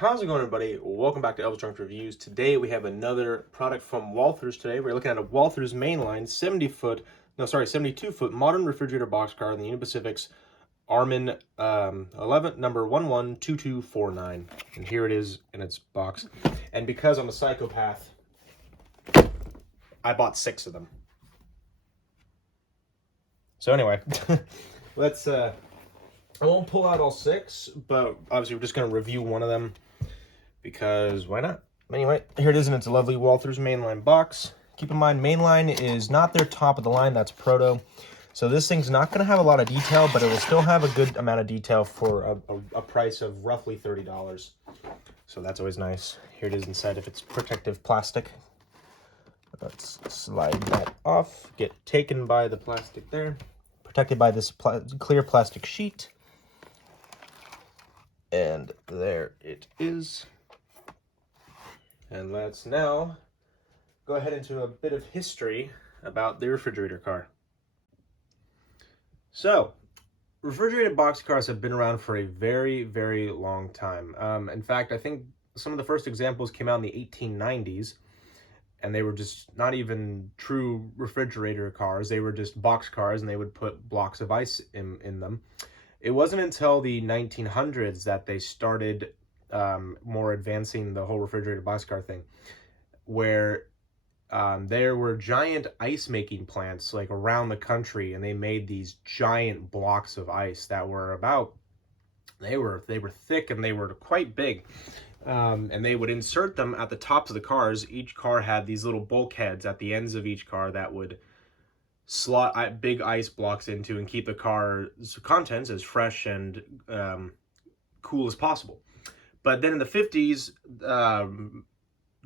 How's it going, everybody? Welcome back to Elvis Drunk Reviews. Today we have another product from Walthers. Today we're looking at a Walthers Mainline 72-foot modern refrigerator boxcar in the Union Pacific's ARMN 11 number 112249. And here it is in its box. And because I'm a psychopath, I bought 6 of them. So anyway, let's I won't pull out all 6, but obviously we're just going to review one of them. Because why not? Anyway, here it is in its lovely Walthers Mainline box. Keep in mind, Mainline is not their top of the line, that's Proto. So this thing's not going to have a lot of detail, but it will still have a good amount of detail for a price of roughly $30. So that's always nice. Here it is inside of its protective plastic. Let's slide that off. Get taken by the plastic there. Protected by this clear plastic sheet. And there it is. And let's now go ahead into a bit of history about the refrigerator car. So, refrigerated boxcars have been around for a very, very long time. In fact, I think some of the first examples came out in the 1890s, and they were just not even true refrigerator cars. They were just boxcars, and they would put blocks of ice in them. It wasn't until the 1900s that they started more advancing the whole refrigerated boxcar thing, where there were giant ice making plants like around the country, and they made these giant blocks of ice that were they were thick and they were quite big, and they would insert them at the tops of the cars. Each car had these little bulkheads at the ends of each car that would slot big ice blocks into and keep the car's contents as fresh and cool as possible. But then in the 50s,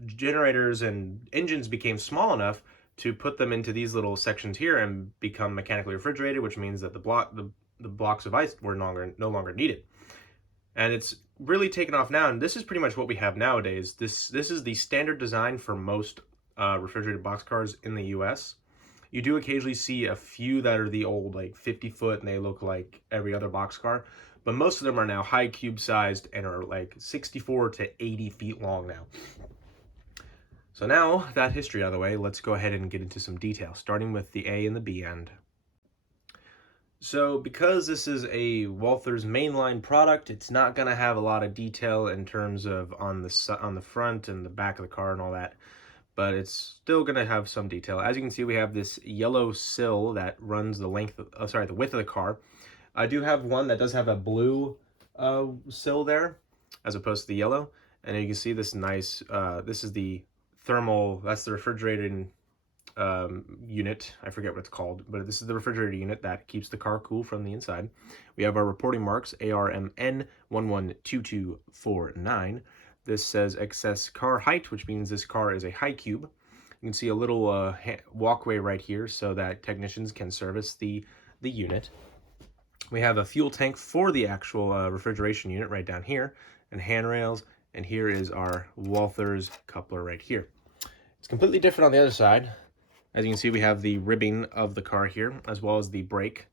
generators and engines became small enough to put them into these little sections here and become mechanically refrigerated, which means that the blocks of ice were no longer needed. And it's really taken off now, and this is pretty much what we have nowadays. This is the standard design for most refrigerated boxcars in the US. You do occasionally see a few that are the old, like 50-foot, and they look like every other boxcar. But most of them are now high cube sized and are like 64 to 80 feet long now. So now that history out of the way, let's go ahead and get into some detail, starting with the A and the B end. So because this is a Walthers Mainline product, it's not going to have a lot of detail in terms of on the front and the back of the car and all that, but it's still going to have some detail. As you can see, we have this yellow sill that runs the width of the car. I do have one that does have a blue sill there, as opposed to the yellow. And you can see this nice, this is the thermal, that's the refrigerating unit. I forget what it's called, but this is the refrigerator unit that keeps the car cool from the inside. We have our reporting marks, ARMN 112249. This says excess car height, which means this car is a high cube. You can see a little walkway right here so that technicians can service the unit. We have a fuel tank for the actual refrigeration unit right down here, and handrails, and here is our Walthers coupler right here. It's completely different on the other side. As you can see, we have the ribbing of the car here, as well as the brake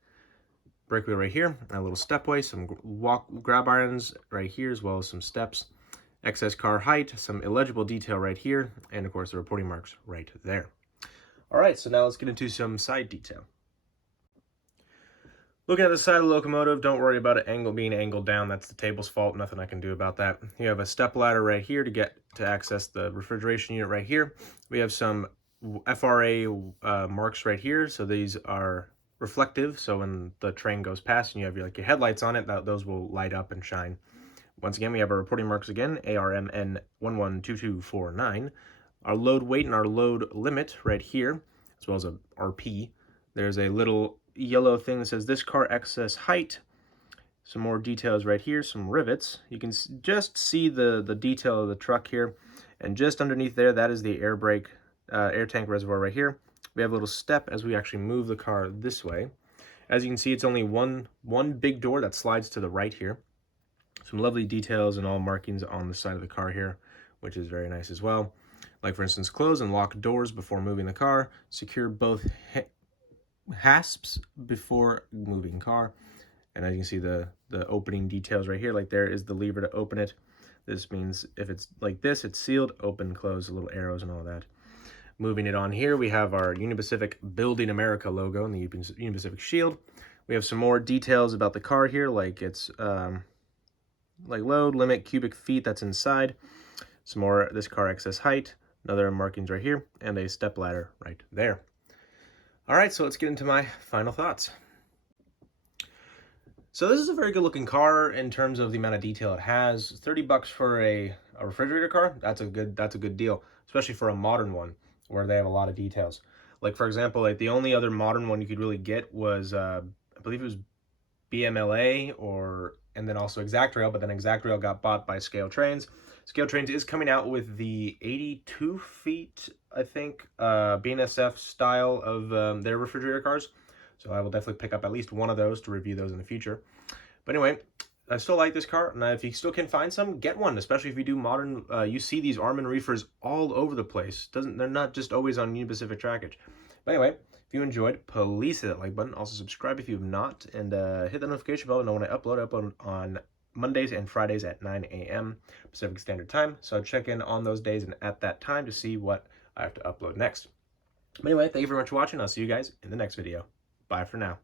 wheel right here, and a little stepway, some grab irons right here, as well as some steps, excess car height, some illegible detail right here, and of course the reporting marks right there. All right, so now let's get into some side detail. Looking at the side of the locomotive, don't worry about it being angled down. That's the table's fault. Nothing I can do about that. You have a step ladder right here to access the refrigeration unit right here. We have some FRA marks right here. So these are reflective. So when the train goes past and you have your headlights on it, those will light up and shine. Once again, we have our reporting marks again, ARMN 112249. Our load weight and our load limit right here, as well as a RP. There's a little yellow thing that says this car excess height. Some more details right here, some rivets. You can just see the detail of the truck here, and just underneath there, that is the air tank reservoir right here. We have a little step as we actually move the car this way. As you can see, it's only one big door that slides to the right here. Some lovely details and all markings on the side of the car here, which is very nice as well. Like, for instance, close and lock doors before moving the car, secure both hasps before moving car. And as you can see, the opening details right here, like there is the lever to open it. This means if it's like this, it's sealed, open, close, little arrows and all that. Moving it on here, we have our Union Pacific Building America logo and the Union Pacific shield. We have some more details about the car here, like it's like load, limit, cubic feet that's inside. Some more this car excess height, another markings right here, and a step ladder right there. All right, so let's get into my final thoughts. So this is a very good looking car in terms of the amount of detail it has. 30 bucks for a refrigerator car, that's a good deal, especially for a modern one where they have a lot of details. Like for example, like the only other modern one you could really get was I believe it was BMLA and then also Exact Rail, but then Exact Rail got bought by Scale Trains. Scale Trains is coming out with the 82 feet, I think, BNSF style of their refrigerator cars. So I will definitely pick up at least one of those to review those in the future. But anyway, I still like this car, and if you still can find some, get one, especially if you do modern, you see these ARMN reefers all over the place. They're not just always on Union Pacific trackage. But anyway, if you enjoyed, please hit that like button. Also subscribe if you have not, and hit the notification bell to know when I upload on Mondays and Fridays at 9 a.m. Pacific Standard Time. So check in on those days and at that time to see what I have to upload next. But anyway, thank you very much for watching. I'll see you guys in the next video. Bye for now.